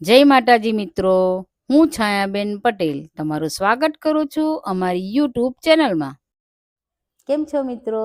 જય માતાજી મિત્રો, હું છાયાબેન પટેલ તમારું સ્વાગત કરું છું અમારી યુટ્યુબ ચેનલમાં. કેમ છો મિત્રો?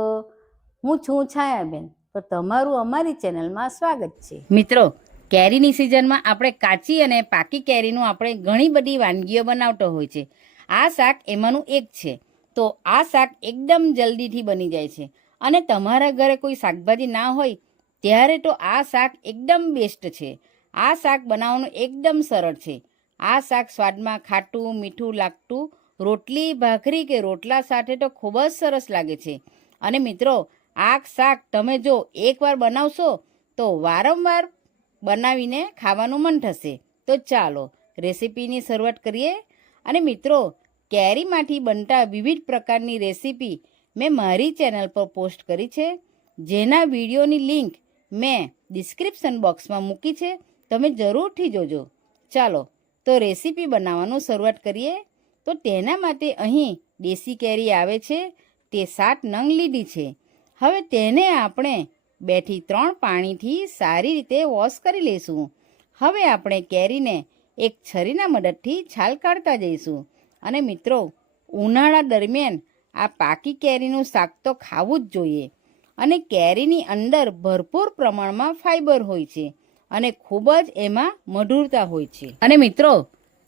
હું છું છાયાબેન, તો તમારું અમારી ચેનલમાં સ્વાગત છે. મિત્રો, કેરીની સિઝનમાં આપણે કાચી અને પાકી કેરીનું આપણે ઘણી બધી વાનગીઓ બનાવતો હોય છે. આ શાક એમાંનું એક છે. તો આ શાક એકદમ જલ્દીથી બની જાય છે અને તમારા ઘરે કોઈ શાકભાજી ના હોય ત્યારે તો આ શાક એકદમ બેસ્ટ છે. આ શાક બનાવવાનું એકદમ સરળ છે. આ શાક સ્વાદમાં ખાટું મીઠું લાગતું રોટલી ભાખરી કે રોટલા સાથે તો ખૂબ જ સરસ લાગે છે. અને મિત્રો, આ શાક તમે જો એકવાર બનાવશો તો વારંવાર બનાવીને ખાવાનું મન થશે. તો ચાલો રેસીપીની શરૂઆત કરીએ. અને મિત્રો, કેરીમાંથી બનતા વિવિધ પ્રકારની રેસીપી મેં મારી ચેનલ પર પોસ્ટ કરી છે, જેના વિડીયોની લિંક મેં ડિસ્ક્રિપ્શન બોક્સમાં મૂકી છે. તમે જરૂરથી જોજો. ચાલો તો રેસીપી બનાવવાનું શરૂઆત કરીએ. તો તેના માટે અહીં દેશી કેરી આવે છે તે 7 નંગ લીધી છે. હવે તેને આપણે 2 થી 3 પાણીથી સારી રીતે વોશ કરી લઈશું. હવે આપણે કેરીને એક છરીના મદદથી છાલ કાઢતા જઈશું. અને મિત્રો, ઉનાળા દરમિયાન આ પાકી કેરીનું શાક તો ખાવું જ જોઈએ. અને કેરીની અંદર ભરપૂર પ્રમાણમાં ફાઈબર હોય છે અને ખૂબ જ એમાં મધુરતા હોય છે. અને મિત્રો,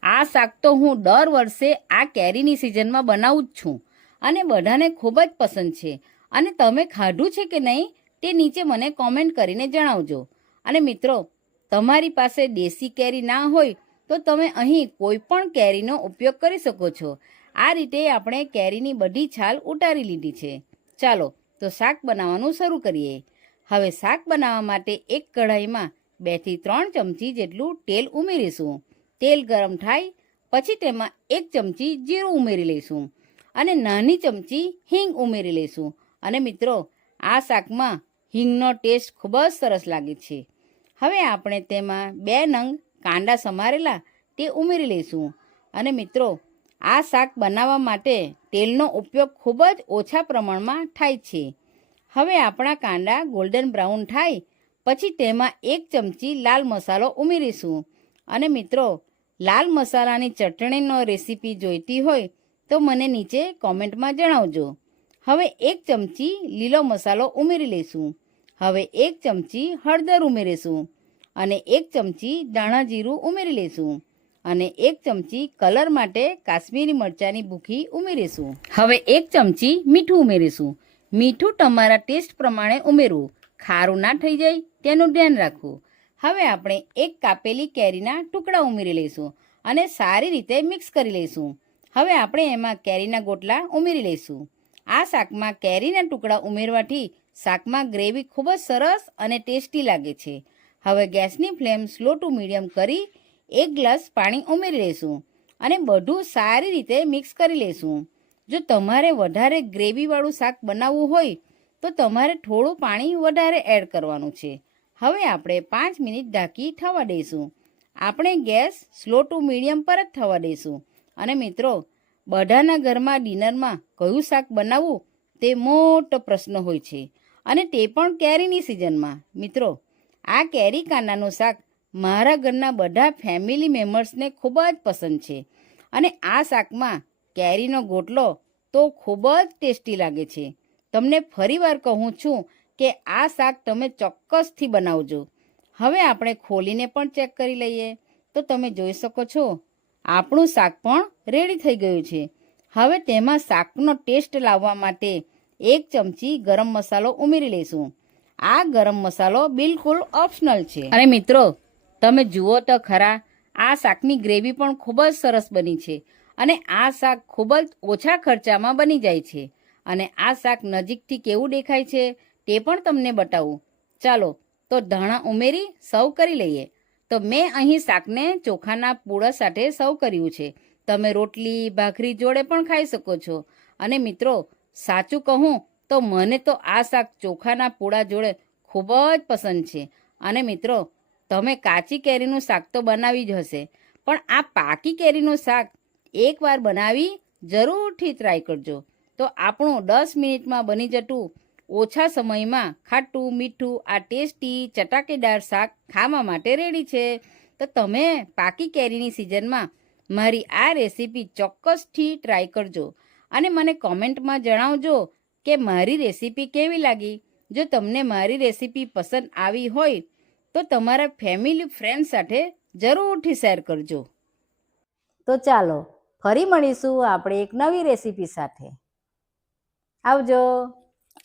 આ શાક તો હું દર વર્ષે આ કેરીની સિઝનમાં બનાવું જ છું અને બધાને ખૂબ જ પસંદ છે. અને તમે ખાધું છે કે નહીં તે નીચે મને કોમેન્ટ કરીને જણાવજો. અને મિત્રો, તમારી પાસે દેશી કેરી ના હોય તો તમે અહીં કોઈ પણ કેરીનો ઉપયોગ કરી શકો છો. આ રીતે આપણે કેરીની બધી છાલ ઉતારી લીધી છે. ચાલો તો શાક બનાવવાનું શરૂ કરીએ. હવે શાક બનાવવા માટે એક કઢાઈમાં 2 થી 3 ચમચી જેટલું તેલ ઉમેરીશું. તેલ ગરમ થાય પછી તેમાં 1 ચમચી જીરું ઉમેરી લઈશું અને નાની ચમચી હિંગ ઉમેરી લઈશું. અને મિત્રો, આ શાકમાં હિંગનો ટેસ્ટ ખૂબ જ સરસ લાગે છે. હવે આપણે તેમાં 2 નંગ કાંદા સમારેલા તે ઉમેરી લઈશું. અને મિત્રો, આ શાક બનાવવા માટે તેલનો ઉપયોગ ખૂબ જ ઓછા પ્રમાણમાં થાય છે. હવે આપણા કાંદા ગોલ્ડન બ્રાઉન થાય પછી તેમાં 1 ચમચી લાલ મસાલો ઉમેરીશું. અને મિત્રો, લાલ મસાલાની ચટણીનો રેસીપી જોઈતી હોય તો મને નીચે કોમેન્ટમાં જણાવજો. હવે 1 ચમચી લીલો મસાલો ઉમેરી લઈશું. હવે 1 ચમચી હળદર ઉમેરીશું અને 1 ચમચી ધાણા જીરું ઉમેરી લઈશું અને 1 ચમચી કલર માટે કાશ્મીરી મરચાંની ભૂકી ઉમેરીશું. હવે 1 ચમચી મીઠું ઉમેરીશું. મીઠું તમારા ટેસ્ટ પ્રમાણે ઉમેરવું. ખારું ના થઈ જાય તેનું ધ્યાન રાખવું. હવે આપણે 1 કાપેલી કેરીના ટુકડા ઉમેરી લઈશું અને સારી રીતે મિક્સ કરી લઈશું. હવે આપણે એમાં કેરીના ગોટલા ઉમેરી લઈશું. આ શાકમાં કેરીના ટુકડા ઉમેરવાથી શાકમાં ગ્રેવી ખૂબ જ સરસ અને ટેસ્ટી લાગે છે. હવે ગેસની ફ્લેમ સ્લો ટુ મીડિયમ કરી 1 ગ્લાસ પાણી ઉમેરી લઈશું અને બધું સારી રીતે મિક્સ કરી લઈશું. જો તમારે વધારે ગ્રેવીવાળું શાક બનાવવું હોય તો તમારે થોડું પાણી વધારે એડ કરવાનું છે. હવે આપણે 5 મિનિટ ઢાંકી થવા દઈશું. આપણે ગેસ સ્લો ટુ મીડિયમ પર જ થવા દઈશું. અને મિત્રો, બધાના ઘરમાં ડિનરમાં કયું શાક બનાવવું તે મોટો પ્રશ્ન હોય છે, અને તે પણ કેરીની સિઝનમાં. મિત્રો, આ કેરી કાંદાનું શાક મારા ઘરના બધા ફેમિલી મેમ્બર્સને ખૂબ જ પસંદ છે. અને આ શાકમાં કેરીનો ગોટલો તો ખૂબ જ ટેસ્ટી લાગે છે. તમને ફરીવાર કહું છું કે આ શાક તમે ચોક્કસથી બનાવજો. હવે આપણે ખોલીને પણ ચેક કરી લઈએ. તો તમે જોઈ શકો છો આપણું શાક પણ રેડી થઈ ગયું છે. હવે તેમાં શાકનો ટેસ્ટ લાવવા માટે 1 ચમચી ગરમ મસાલો ઉમેરી લઈશું. આ ગરમ મસાલો બિલકુલ ઓપ્શનલ છે. અને મિત્રો, તમે જુઓ તો ખરા, આ શાકની ગ્રેવી પણ ખૂબ જ સરસ બની છે અને આ શાક ખૂબ જ ઓછા ખર્ચામાં બની જાય છે. અને આ શાક નજીકથી કેવું દેખાય છે તે પણ તમને બતાવું. ચાલો તો ધાણા ઉમેરી સર્વ કરી લઈએ. તો મેં અહીં શાકને ચોખાના પૂડા સાથે સર્વ કર્યું છે. તમે રોટલી ભાખરી જોડે પણ ખાઈ શકો છો. અને મિત્રો, સાચું કહું તો મને તો આ શાક ચોખાના પૂડા જોડે ખૂબ જ પસંદ છે. અને મિત્રો, તમે કાચી કેરીનું શાક તો બનાવી જ હશે, પણ આ પાકી કેરીનું શાક એકવાર બનાવી જરૂરથી ટ્રાય કરજો. તો આપણું 10 મિનિટમાં બની જતું ઓછા સમયમાં ખાટું મીઠું આ ટેસ્ટી ચટાકેદાર શાક ખાવા માટે રેડી છે. તો તમે પાકી કેરીની સિઝનમાં મારી આ રેસીપી ચોક્કસથી ટ્રાય કરજો અને મને કોમેન્ટમાં જણાવજો કે મારી રેસીપી કેવી લાગી. જો તમને મારી રેસીપી પસંદ આવી હોય તો તમારા ફેમિલી ફ્રેન્ડ સાથે જરૂરથી શેર કરજો. તો ચાલો ફરી મળીશું આપણે એક નવી રેસીપી સાથે. આવજો.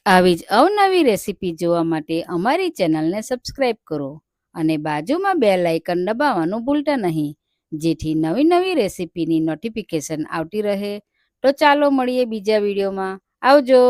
આવી જ અવનવી રેસીપી જોવા માટે અમારી ચેનલને સબસ્ક્રાઈબ કરો અને બાજુમાં બેલ આઇકન દબાવવાનું ભૂલતા નહીં, જેથી નવી નવી રેસીપીની નોટિફિકેશન આવતી રહે. તો ચાલો મળીએ બીજા વિડીયોમાં. આવજો.